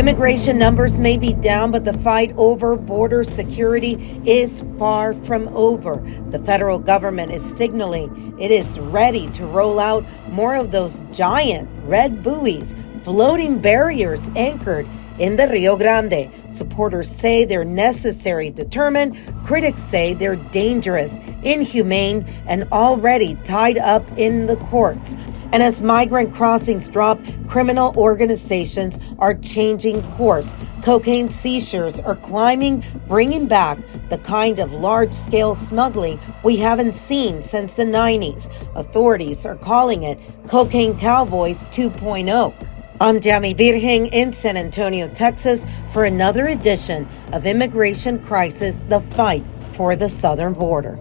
Immigration numbers may be down, but the fight over border security is far from over. The federal government is signaling it is ready to roll out more of those giant red buoys, floating barriers anchored in the Rio Grande. Supporters say they're necessary, determined. Critics say they're dangerous, inhumane, and already tied up in the courts. And as migrant crossings drop, criminal organizations are changing course. Cocaine seizures are climbing, bringing back the kind of large-scale smuggling we haven't seen since the 90s. Authorities are calling it Cocaine Cowboys 2.0. I'm Yami Virgin in San Antonio, Texas, for another edition of Immigration Crisis, the fight for the southern border.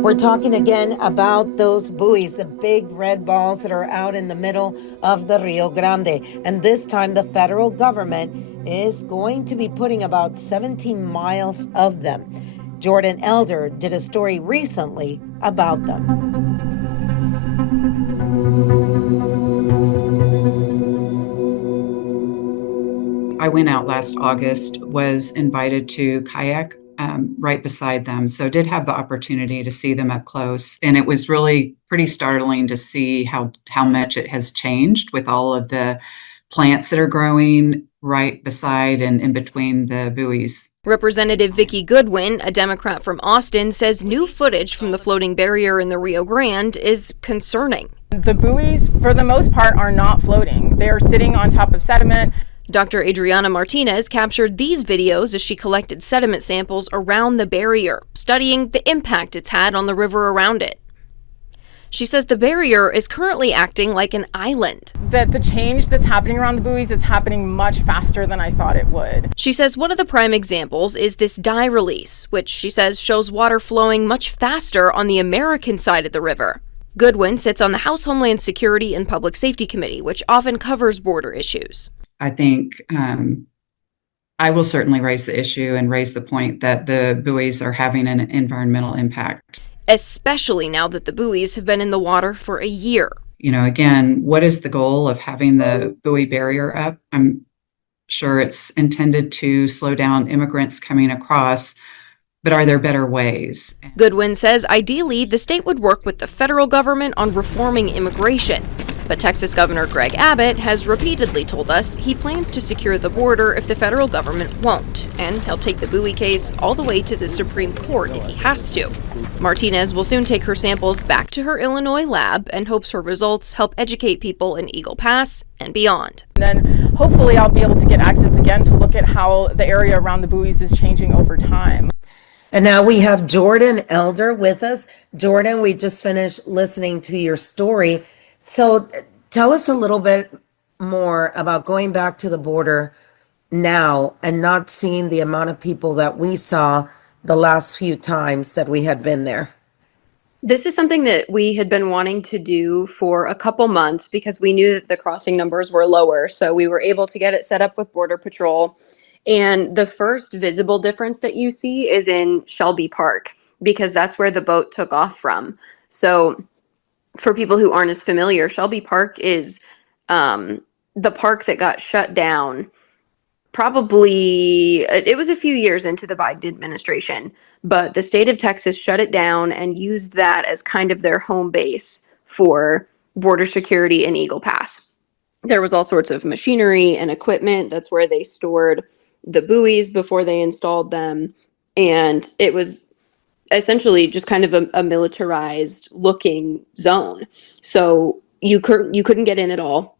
We're talking again about those buoys, the big red balls that are out in the middle of the Rio Grande. And this time the federal government is going to be putting about 17 miles of them. Jordan Elder did a story recently about them. I went out last August, was invited to kayak right beside them. So did have the opportunity to see them up close. And it was really pretty startling to see how much it has changed with all of the plants that are growing right beside and in between the buoys. Representative Vicki Goodwin, a Democrat from Austin, says new footage from the floating barrier in the Rio Grande is concerning. The buoys, for the most part, are not floating. They are sitting on top of sediment. Dr. Adriana Martinez captured these videos as she collected sediment samples around the barrier, studying the impact it's had on the river around it. She says the barrier is currently acting like an island. That the change that's happening around the buoys is happening much faster than I thought it would. She says one of the prime examples is this dye release, which she says shows water flowing much faster on the American side of the river. Goodwin sits on the House Homeland Security and Public Safety Committee, which often covers border issues. I think I will certainly raise the issue and raise the point that the buoys are having an environmental impact. Especially now that the buoys have been in the water for a year. You know, again, what is the goal of having the buoy barrier up? I'm sure it's intended to slow down immigrants coming across, but are there better ways? Goodwin says ideally the state would work with the federal government on reforming immigration. But Texas Governor Greg Abbott has repeatedly told us he plans to secure the border if the federal government won't, and he'll take the buoy case all the way to the Supreme Court if he has to. Martinez will soon take her samples back to her Illinois lab and hopes her results help educate people in Eagle Pass and beyond. And then hopefully I'll be able to get access again to look at how the area around the buoys is changing over time. And now we have Jordan Elder with us. Jordan, we just finished listening to your story. So tell us a little bit more about going back to the border now and not seeing the amount of people that we saw the last few times that we had been there. This is something that we had been wanting to do for a couple months because we knew that the crossing numbers were lower. So we were able to get it set up with Border Patrol. And the first visible difference that you see is in Shelby Park, because that's where the boat took off from. So for people who aren't as familiar, Shelby Park is the park that got shut down probably, it was a few years into the Biden administration, but the state of Texas shut it down and used that as kind of their home base for border security in Eagle Pass. There was all sorts of machinery and equipment. That's where they stored the buoys before they installed them. And it was essentially just kind of a militarized looking zone. So you couldn't get in at all.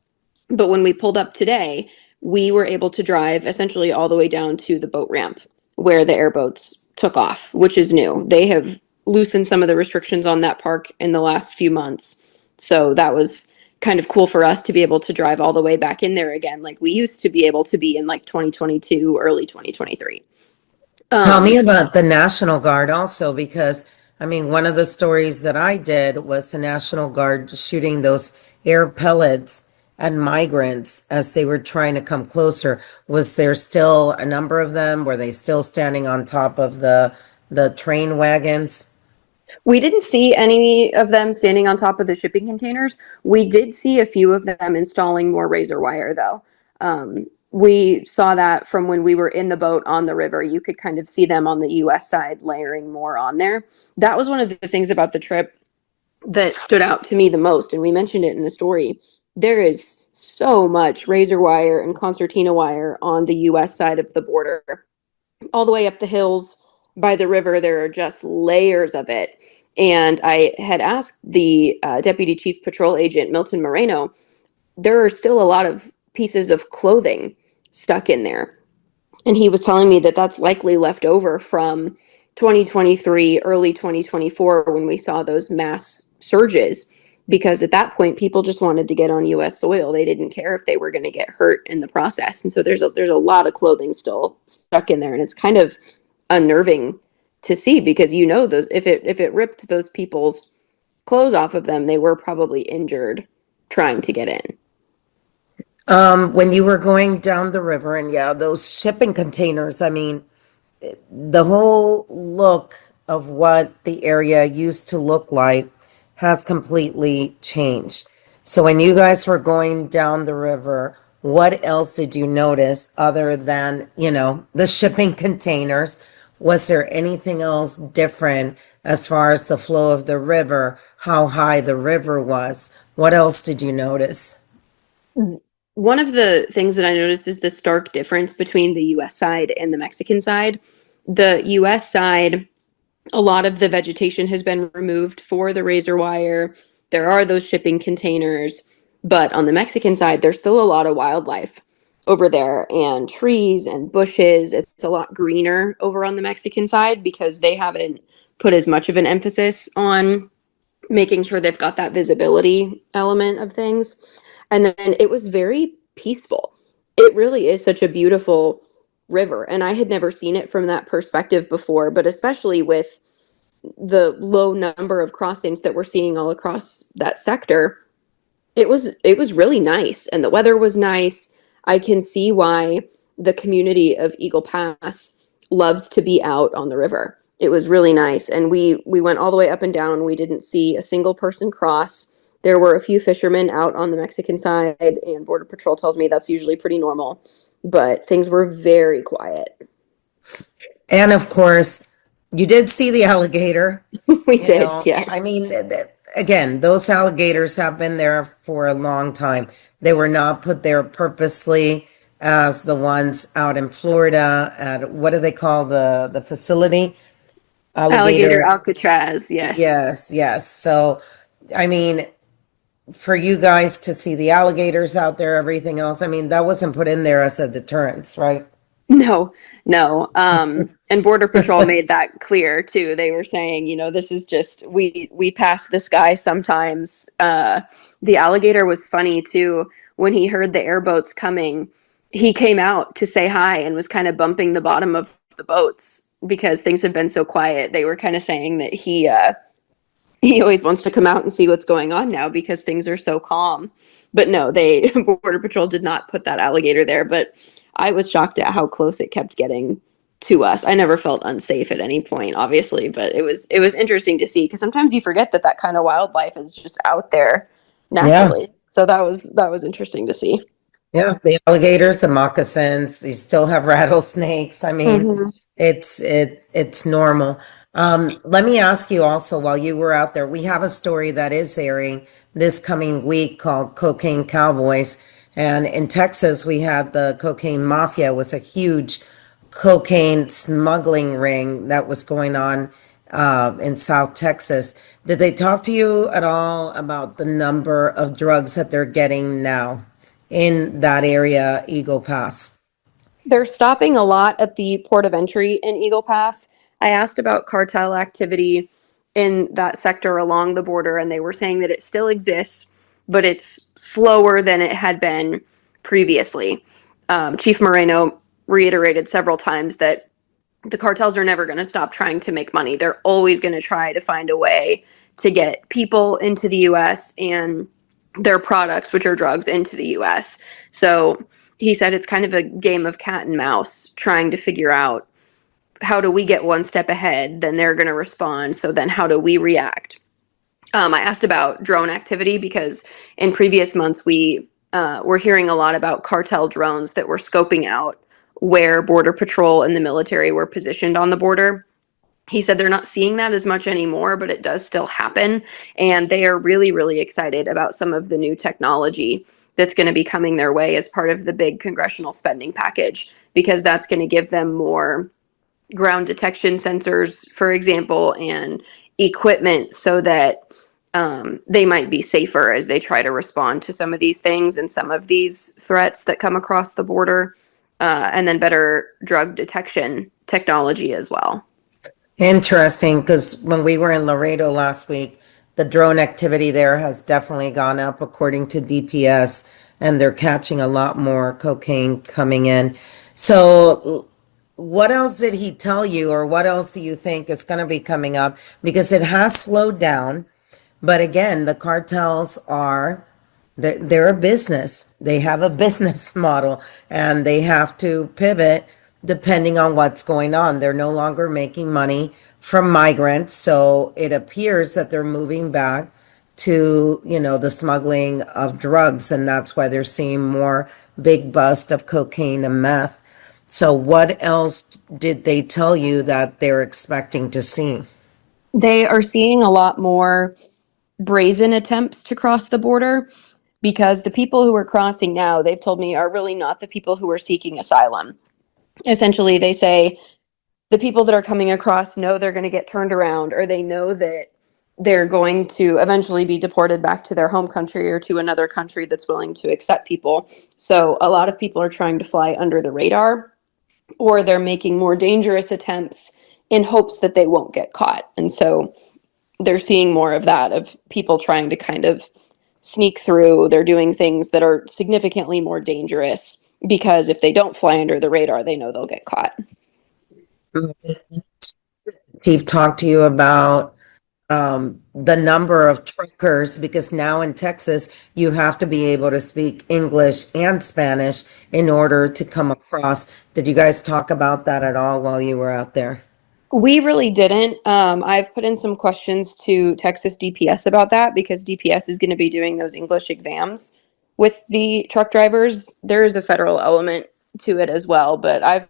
But when we pulled up today, we were able to drive essentially all the way down to the boat ramp where the airboats took off, which is new. They have loosened some of the restrictions on that park in the last few months. So that was kind of cool for us to be able to drive all the way back in there again, like we used to be able to be in like 2022, early 2023. Tell me about the National Guard also, because I mean, one of the stories that I did was the National Guard shooting those air pellets at migrants as they were trying to come closer. Was there still a number of them? Were they still standing on top of the train wagons? We didn't see any of them standing on top of the shipping containers. We did see a few of them installing more razor wire, though. We saw that from when we were in the boat on the river. You could kind of see them on the US side layering more on there. That was one of the things about the trip that stood out to me the most, and we mentioned it in the story. There is so much razor wire and concertina wire on the US side of the border. All the way up the hills by the river, there are just layers of it. And I had asked the Deputy Chief Patrol Agent, Milton Moreno, there are still a lot of pieces of clothing stuck in there. And he was telling me that that's likely left over from 2023, early 2024, when we saw those mass surges. Because at that point, people just wanted to get on U.S. soil. They didn't care if they were going to get hurt in the process. And so there's a lot of clothing still stuck in there, and it's kind of unnerving to see, because those, if it ripped those people's clothes off of them, they were probably injured trying to get in. When you were going down the river, and yeah, those shipping containers, I mean, the whole look of what the area used to look like has completely changed. So when you guys were going down the river, what else did you notice other than, the shipping containers? Was there anything else different as far as the flow of the river, how high the river was? What else did you notice? One of the things that I noticed is the stark difference between the US side and the Mexican side. The US side, a lot of the vegetation has been removed for the razor wire. There are those shipping containers, but on the Mexican side, there's still a lot of wildlife over there and trees and bushes. It's a lot greener over on the Mexican side because they haven't put as much of an emphasis on making sure they've got that visibility element of things. And then it was very peaceful. It really is such a beautiful river. And I had never seen it from that perspective before, but especially with the low number of crossings that we're seeing all across that sector, it was really nice, and the weather was nice. I can see why the community of Eagle Pass loves to be out on the river. It was really nice, and we went all the way up and down. We didn't see a single person cross. There were a few fishermen out on the Mexican side, and Border Patrol tells me that's usually pretty normal, but things were very quiet. And of course, you did see the alligator. We did, yes. I mean, again, those alligators have been there for a long time. They were not put there purposely as the ones out in Florida at, what do they call the facility? Alligator Alcatraz, yes. Yes, yes. So, I mean, for you guys to see the alligators out there, everything else, I mean, that wasn't put in there as a deterrence, right? No, no. And Border Patrol made that clear too. They were saying, this is just we pass this guy sometimes. The alligator was funny too. When he heard the airboats coming, he came out to say hi and was kind of bumping the bottom of the boats because things have been so quiet. They were kind of saying that he always wants to come out and see what's going on now because things are so calm. But no, Border Patrol did not put that alligator there. But I was shocked at how close it kept getting to us. I never felt unsafe at any point, obviously, but it was interesting to see because sometimes you forget that kind of wildlife is just out there naturally. Yeah. So that was interesting to see. Yeah, the alligators, the moccasins, you still have rattlesnakes. I mean, it's normal. Let me ask you also, while you were out there, we have a story that is airing this coming week called Cocaine Cowboys. And in Texas, we had the cocaine mafia. It was a huge cocaine smuggling ring that was going on in South Texas. Did they talk to you at all about the number of drugs that they're getting now in that area, Eagle Pass? They're stopping a lot at the port of entry in Eagle Pass. I asked about cartel activity in that sector along the border, and they were saying that it still exists, but it's slower than it had been previously. Chief Moreno reiterated several times that the cartels are never going to stop trying to make money. They're always going to try to find a way to get people into the U.S. and their products, which are drugs, into the U.S. So he said it's kind of a game of cat and mouse, trying to figure out how do we get one step ahead? Then they're going to respond. So then how do we react? I asked about drone activity because in previous months we were hearing a lot about cartel drones that were scoping out where Border Patrol and the military were positioned on the border. He said they're not seeing that as much anymore, but it does still happen. And they are really, really excited about some of the new technology that's going to be coming their way as part of the big congressional spending package, because that's going to give them more ground detection sensors, for example, and equipment so that they might be safer as they try to respond to some of these things and some of these threats that come across the border, and then better drug detection technology as well. Interesting, because when we were in Laredo last week, the drone activity there has definitely gone up according to DPS, and they're catching a lot more cocaine coming in. So, what else did he tell you, or what else do you think is going to be coming up? Because it has slowed down, but again, the cartels are they're a business. They have a business model and they have to pivot depending on what's going on. They're no longer making money from migrants, so it appears that they're moving back to, the smuggling of drugs, and that's why they're seeing more big bust of cocaine and meth. So what else did they tell you that they're expecting to see? They are seeing a lot more brazen attempts to cross the border because the people who are crossing now, they've told me, are really not the people who are seeking asylum. Essentially, they say the people that are coming across know they're going to get turned around, or they know that they're going to eventually be deported back to their home country or to another country that's willing to accept people. So a lot of people are trying to fly under the radar, or they're making more dangerous attempts in hopes that they won't get caught. And so they're seeing more of that, of people trying to kind of sneak through. They're doing things that are significantly more dangerous because if they don't fly under the radar, they know they'll get caught. Chief talked to you about the number of truckers, because now in Texas, you have to be able to speak English and Spanish in order to come across. Did you guys talk about that at all while you were out there? We really didn't. I've put in some questions to Texas DPS about that because DPS is going to be doing those English exams with the truck drivers. There is a federal element to it as well, but I've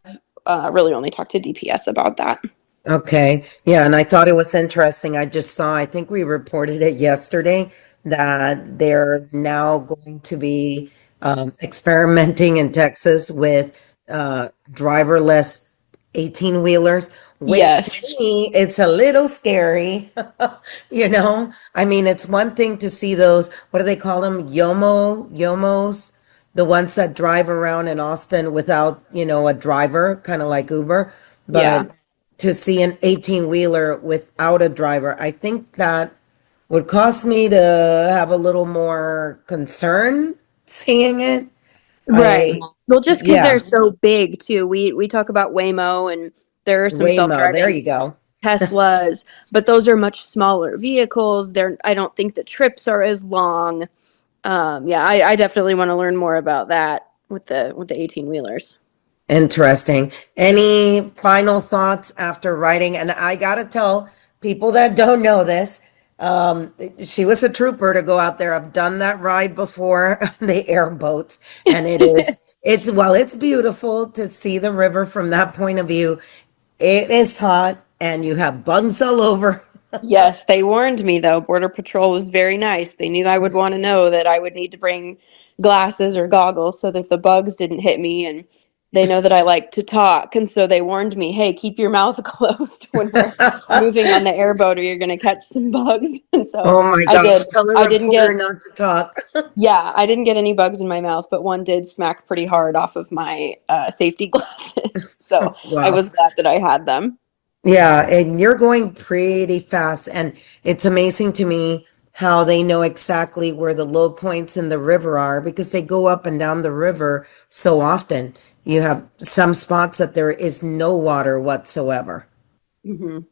really only talked to DPS about that. Okay. Yeah, and I thought it was interesting. I just saw, I think we reported it yesterday, that they're now going to be experimenting in Texas with driverless 18-wheelers, which to Yes. me, it's a little scary. I mean, it's one thing to see those, what do they call them? Yomos, the ones that drive around in Austin without, a driver, kind of like Uber. Yeah. But to see an 18-wheeler without a driver, I think that would cause me to have a little more concern seeing it. I, Right. Well, just because they're yeah, so big too. We talk about Waymo, and there are some Waymo, there self-driving you go. Teslas, but those are much smaller vehicles. I don't think the trips are as long. Yeah, I definitely want to learn more about that with the 18 wheelers. Interesting. Any final thoughts after writing? And I gotta tell people that don't know this, she was a trooper to go out there. I've done that ride before, the airboats, and it's beautiful to see the river from that point of view. It is hot and you have bugs all over. Yes, they warned me though. Border Patrol was very nice. They knew I would want to know that I would need to bring glasses or goggles so that the bugs didn't hit me. And they know that I like to talk. And so they warned me, hey, keep your mouth closed when we're moving on the airboat or you're going to catch some bugs. And so Oh my I gosh, did. tell the I didn't reporter get, not to talk. yeah, I didn't get any bugs in my mouth, but one did smack pretty hard off of my safety glasses. So I Wow. was glad that I had them. Yeah, and you're going pretty fast, and it's amazing to me how they know exactly where the low points in the river are because they go up and down the river so often. You have some spots that there is no water whatsoever.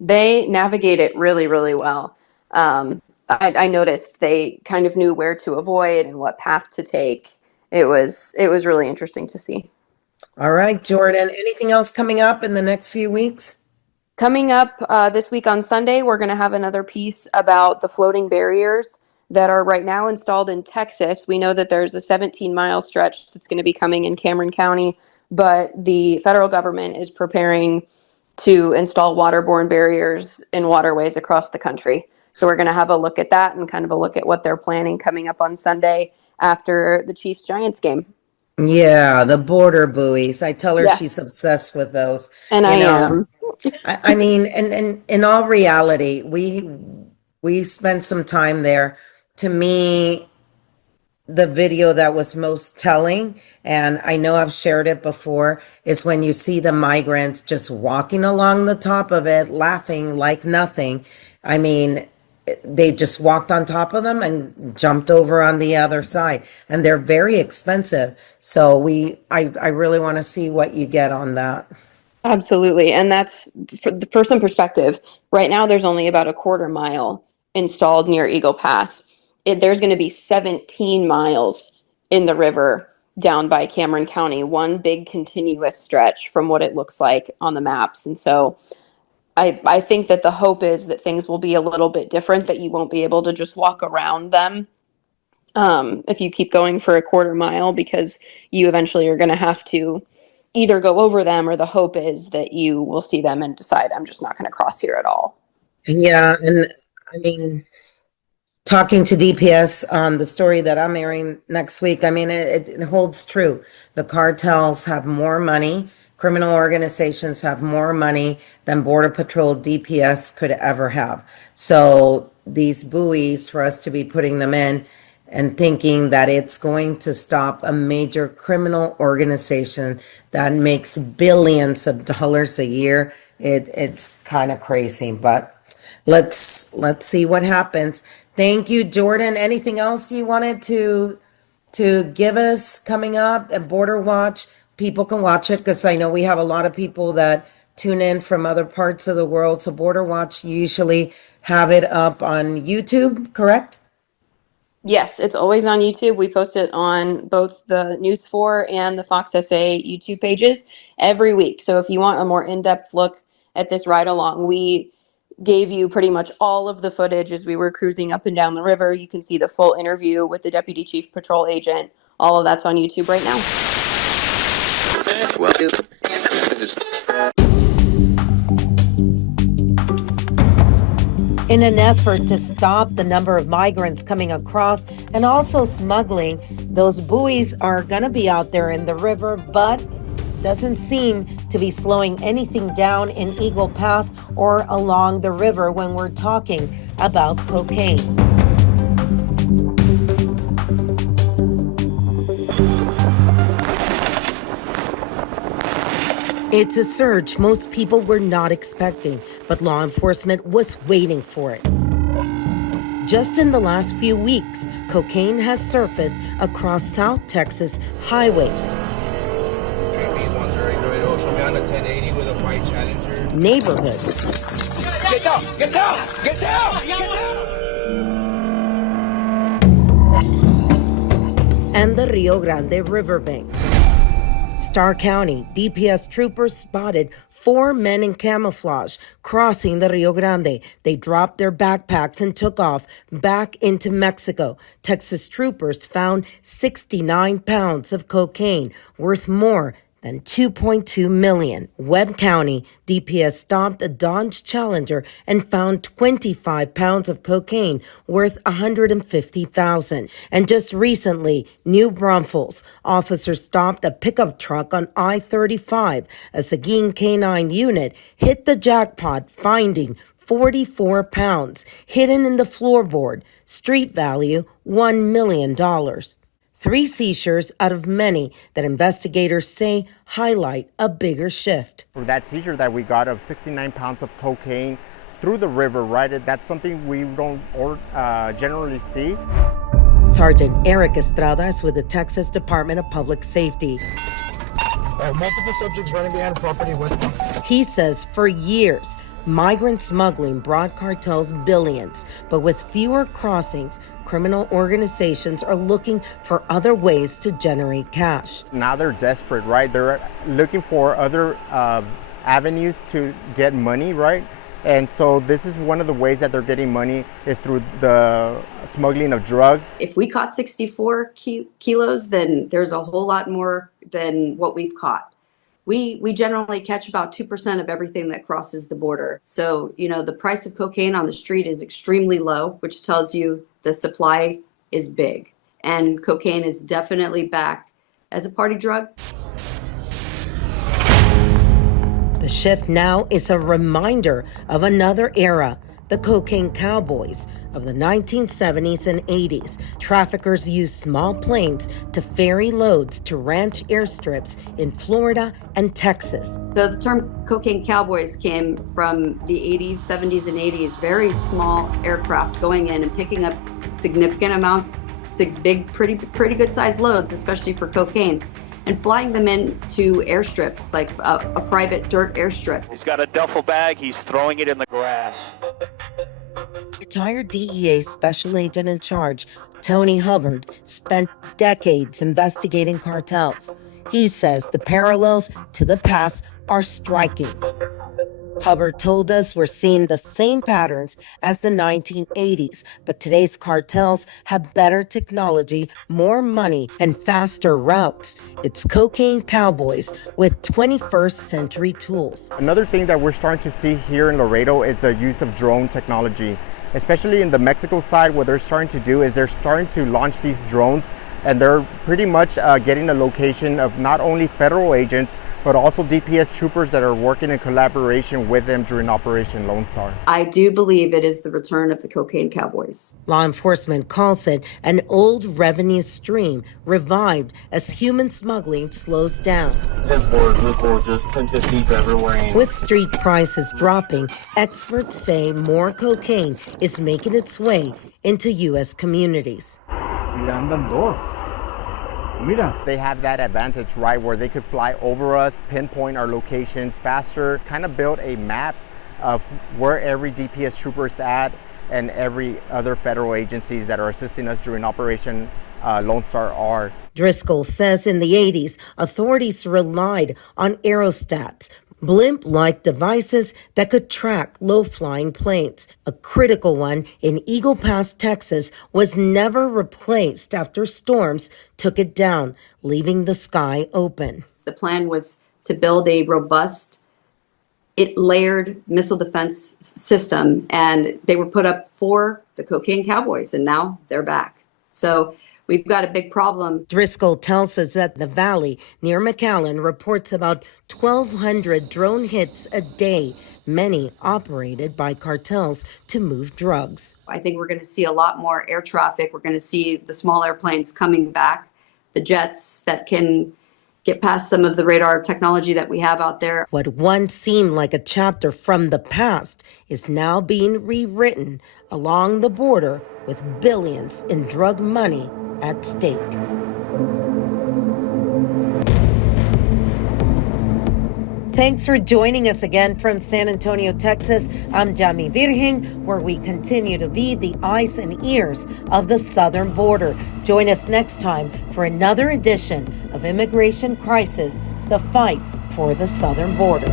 They navigate it really, really well. I noticed they kind of knew where to avoid and what path to take. It was really interesting to see. All right, Jordan, anything else coming up in the next few weeks? Coming up this week on Sunday, we're going to have another piece about the floating barriers that are right now installed in Texas. We know that there's a 17-mile stretch that's going to be coming in Cameron County, but the federal government is preparing to install waterborne barriers in waterways across the country. So we're going to have a look at that and kind of a look at what they're planning coming up on Sunday after the Chiefs-Giants game. Yeah, the border buoys. I tell her she's Yes, obsessed with those. and I You know, am. I mean, and in all reality, we spent some time there. To me, the video that was most telling, and I know I've shared it before, is when you see the migrants just walking along the top of it, laughing like nothing. I mean, they just walked on top of them and jumped over on the other side, and they're very expensive. So I really want to see what you get on that. Absolutely. And that's for some perspective. Right now, there's only about a quarter mile installed near Eagle Pass. There's going to be 17 miles in the river down by Cameron County, one big continuous stretch from what it looks like on the maps. And so I think that the hope is that things will be a little bit different, that you won't be able to just walk around them if you keep going for a quarter mile, because you eventually are going to have to either go over them, or the hope is that you will see them and decide, I'm just not going to cross here at all. Yeah, and I mean, talking to DPS on the story that I'm airing next week, I mean, it holds true. The cartels have more money, criminal organizations have more money than Border Patrol DPS could ever have. So these buoys, for us to be putting them in and thinking that it's going to stop a major criminal organization that makes billions of dollars a year, it's kind of crazy, but let's see what happens. Thank you, Jordan. Anything else you wanted to give us coming up at Border Watch? People can watch it because I know we have a lot of people that tune in from other parts of the world. So Border Watch, you usually have it up on YouTube, correct? Yes, it's always on YouTube. We post it on both the News 4 and the Fox SA YouTube pages every week. So if you want a more in-depth look at this ride along, we gave you pretty much all of the footage as we were cruising up and down the river. You can see the full interview with the Deputy Chief Patrol Agent. All of that's on YouTube right now. In an effort to stop the number of migrants coming across and also smuggling, those buoys are going to be out there in the river, but doesn't seem to be slowing anything down in Eagle Pass or along the river when we're talking about cocaine. It's a surge most people were not expecting, but law enforcement was waiting for it. Just in the last few weeks, cocaine has surfaced across South Texas highways, neighborhoods, Get down! Get down! Get down! Get down! and the Rio Grande riverbanks. Starr County DPS troopers spotted 4 men in camouflage crossing the Rio Grande. They dropped their backpacks and took off back into Mexico. Texas troopers found 69 pounds of cocaine worth more than $2.2 million. Webb County DPS stopped a Dodge Challenger and found 25 pounds of cocaine worth $150,000. And just recently, New Braunfels, officers stopped a pickup truck on I-35. A Seguin K-9 unit hit the jackpot, finding 44 pounds hidden in the floorboard. Street value, $1 million. 3 seizures out of many that investigators say highlight a bigger shift. For that seizure that we got of 69 pounds of cocaine through the river, right, that's something we don't generally see. Sergeant Eric Estrada is with the Texas Department of Public Safety. Multiple subjects running behind property with them. He says for years, migrant smuggling brought cartels billions, but with fewer crossings, criminal organizations are looking for other ways to generate cash. Now they're desperate, right? They're looking for other avenues to get money, right? And so this is one of the ways that they're getting money is through the smuggling of drugs. If we caught 64 kilos, then there's a whole lot more than what we've caught. We generally catch about 2% of everything that crosses the border. So, the price of cocaine on the street is extremely low, which tells you the supply is big. And cocaine is definitely back as a party drug. The shift now is a reminder of another era, the Cocaine Cowboys of the 1970s and 80s. Traffickers used small planes to ferry loads to ranch airstrips in Florida and Texas. So the term Cocaine Cowboys came from the 80s, 70s, and 80s. Very small aircraft going in and picking up significant amounts, big, pretty good sized loads, especially for cocaine, and flying them into airstrips, like a private dirt airstrip. He's got a duffel bag, he's throwing it in the grass. Retired DEA special agent in charge, Tony Hubbard, spent decades investigating cartels. He says the parallels to the past are striking. Hubbard told us we're seeing the same patterns as the 1980s, but today's cartels have better technology, more money, and faster routes. It's Cocaine Cowboys with 21st century tools. Another thing that we're starting to see here in Laredo is the use of drone technology, especially in the Mexico side. What they're starting to do is they're starting to launch these drones, and they're pretty much getting a location of not only federal agents, but also DPS troopers that are working in collaboration with them during Operation Lone Star. I do believe it is the return of the Cocaine Cowboys. Law enforcement calls it an old revenue stream revived as human smuggling slows down. With street prices dropping, experts say more cocaine is making its way into U.S. communities. They have that advantage, right, where they could fly over us, pinpoint our locations faster, kind of build a map of where every DPS trooper is at and every other federal agencies that are assisting us during Operation Lone Star are. Driscoll says in the 80s, authorities relied on aerostats, blimp-like devices that could track low-flying planes. A critical one in Eagle Pass, Texas, was never replaced after storms took it down, leaving the sky open. The plan was to build a robust, layered missile defense system, and they were put up for the Cocaine Cowboys, and now they're back. So we've got a big problem. Driscoll tells us that the valley near McAllen reports about 1,200 drone hits a day, many operated by cartels to move drugs. I think we're going to see a lot more air traffic. We're going to see the small airplanes coming back, the jets that can get past some of the radar technology that we have out there. What once seemed like a chapter from the past is now being rewritten along the border with billions in drug money at stake. Thanks for joining us again from San Antonio, Texas. I'm Yami Virgin, where we continue to be the eyes and ears of the southern border. Join us next time for another edition of Immigration Crisis, the fight for the southern border.